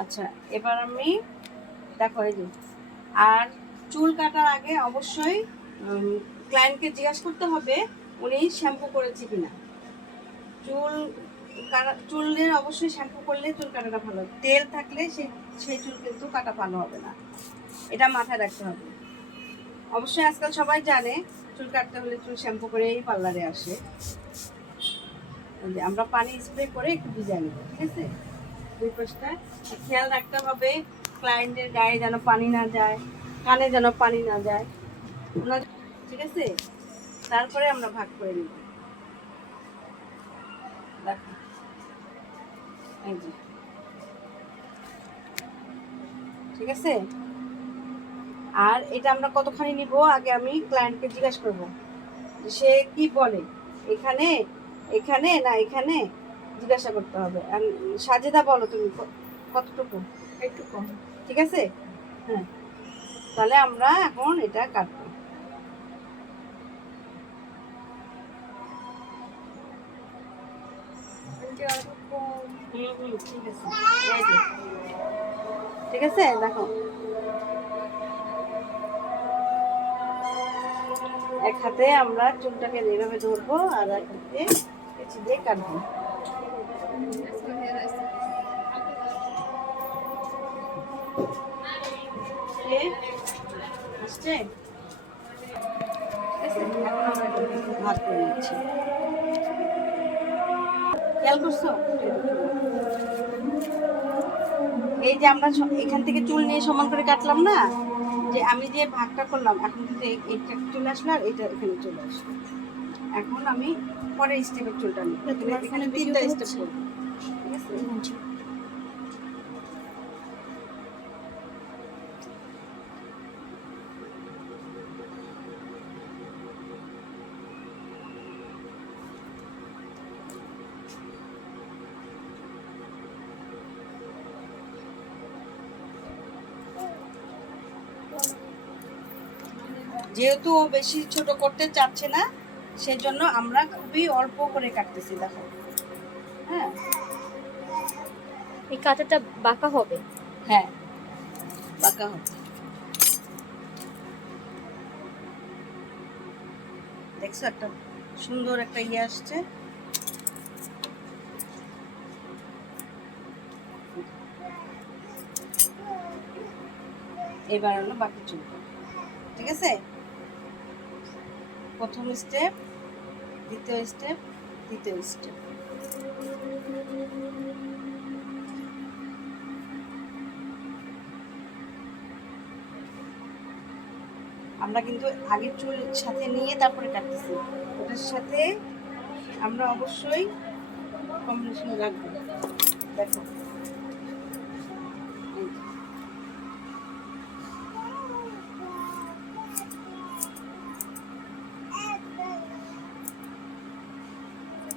আচ্ছা এবার আমি, দেখো এই যে, আর চুল কাটার আগে অবশ্যই ক্লায়েন্টকে জিজ্ঞাসা করতে হবে, উনি শ্যাম্পু করেছে কিনা। চুল কাটা, চুলের অবশ্যই শ্যাম্পু করলে চুল কাটাটা ভালো। তেল থাকলে সেই সেই চুল কিন্তু কাটা ভালো হবে না। এটা মাথায় রাখতে হবে। অবশ্যই আজকাল সবাই জানে, চুল কাটতে হলে চুল শ্যাম্পু করেই পার্লারে আসে। আমরা পানি স্প্রে করে একটু ভিজাই নেব, ঠিক আছে? পাশটা। খেয়াল রাখতে হবে ক্লায়েন্টের গায়ে যেন পানি না যায়, কানে যেন পানি না যায়। ওনার ঠিক আছে? তারপরে আমরা ভাগ করে নিব। ঠিক আছে? আর এটা আমরা কতখানি নিব? আগে আমি ক্লায়েন্টকে জিজ্ঞাসা করব। সে কি বলে? এখানে এখানে না এখানে? জিজ্ঞাসা করতে হবে। আর সাজেদা বলো তুমি কতটুকু? একটু কম। ঠিক আছে? হ্যাঁ। তাহলে আমরা এখন এটা কাটবো। ঠিক আছে। দেখো। এক হাতে আমরা চুলটাকে এইভাবে ধরবো আর এক হাতে কেচি দিয়ে কাটবো। খেয়াল করছ এই যে আমরা এখান থেকে চুল নিয়ে সমান করে কাটলাম না, যে আমি যে ভাগটা করলাম, এখন কিন্তু এই- এইটা চলে আসলো আর এটা এখানে চলে আসলো। এখন আমি পরের স্টেপের চুলটা নিই এখানে- তিনটা স্টেপ করব। ঠিক আছে? যেহেতু ও বেশি ছোট করতে চাচ্ছে না সেজন্য আমরা খুবই অল্প করে কাটতেছি দেখো। হ্যাঁ। এই কাঁটাটা বাঁকা হবে? হ্যাঁ বাঁকা হবে। দেখছ একটা সুন্দর একটা ইয়ে আসছে? এবার হলো বাকি চুল ঠিক আছে? প্রথম স্টেপ দ্বিতীয় স্টেপ তৃতীয় স্টেপ আমরা কিন্তু আগে চুল সাথে নিয়ে তারপরে কাটতেছি। ওটার সাথে আমরা অবশ্যই কম্বিনেশন রাখব। দেখো।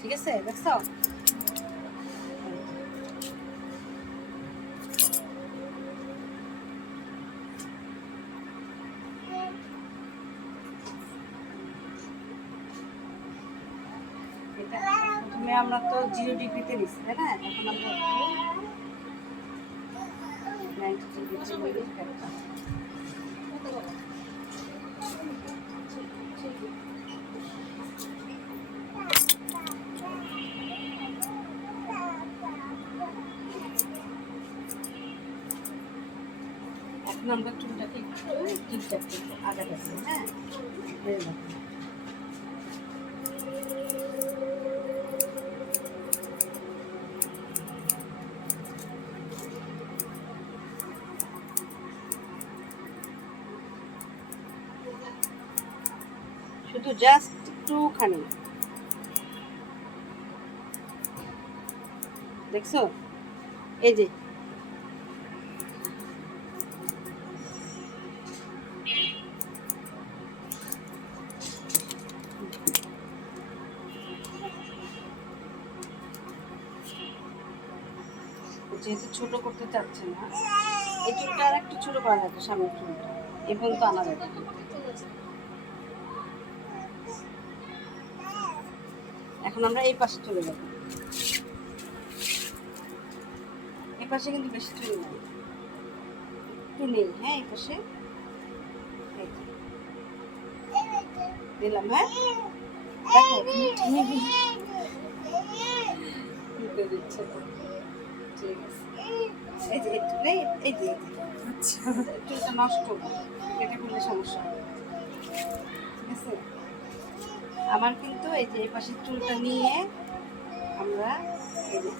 ঠিক আছে? দেখছ? প্রথমে আমরা তো জিরো ডিগ্রিতে নিচ্ছি তাই না? এখন আমরা নাইনটি এখন চুলটাকে একটু ঠিকঠাক হ্যাঁ। শুধু জাস্ট একটুখানি। দেখছ? এই যে যেহেতু ছোট করতে চাচ্ছে না এই চুলটা আর একটু ছোট করা যাবে সামনের চুলটা এই পর্যন্ত আনা যাবে। এখন আমরা এই পাশে চলে যাব। এই পাশে কিন্তু বেশি চুল নেই। একটু নেই হ্যাঁ এই পাশে। দিলাম হ্যাঁ? দেখো দিচ্ছে। এই যে নষ্ট সমস্যা ঠিক আছে আমার কিন্তু এই যে এই পাশের চুলটা নিয়ে আমরা এই যে?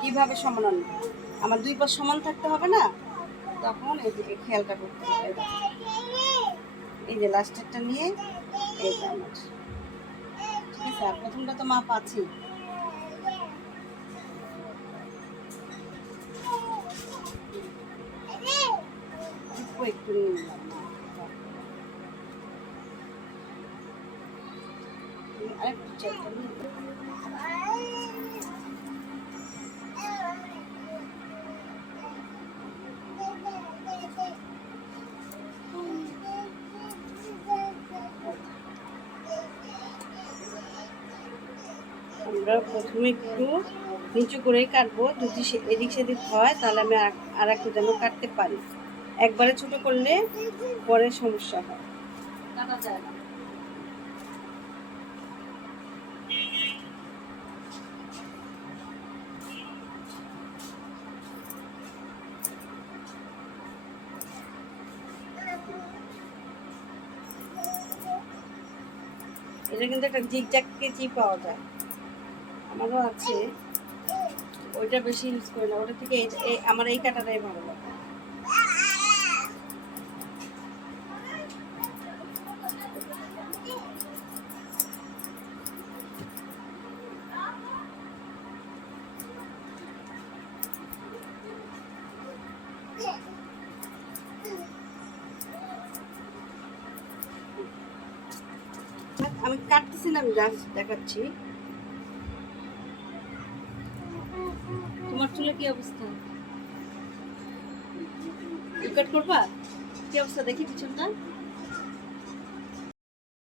কীভাবে সমান আমার দুই পাশ সমান থাকতে হবে না? তখন এই দিকে খেয়ালটা করতে হবে। এই যে লাস্টেরটা নিয়ে এই যে আমার। আছে প্রথমটা তো মাপ আছে একটু নিয়ে আরেকটু নিয়ে আমরা প্রথমে একটু নিচু করে কাটবো। যদি এদিক সেদিক হয়, তাহলে আমি আর- একটু যেন কাটতে পারি। একবারে ছোট করলে পরে সমস্যা হয়। এটা কিন্তু একটা জিগজ্যাগ কেচি পাওয়া যায়। আমারও আছে। ওইটা বেশি ইউজ করি না। ওটা থেকে আমার এই কাটাটাই ভালো লাগে। আমি কাটতেছিলাম জাস্ট দেখাচ্ছি। তোমার চুলে কি অবস্থা? কাট করবা? কি অবস্থা দেখি পিছনটা?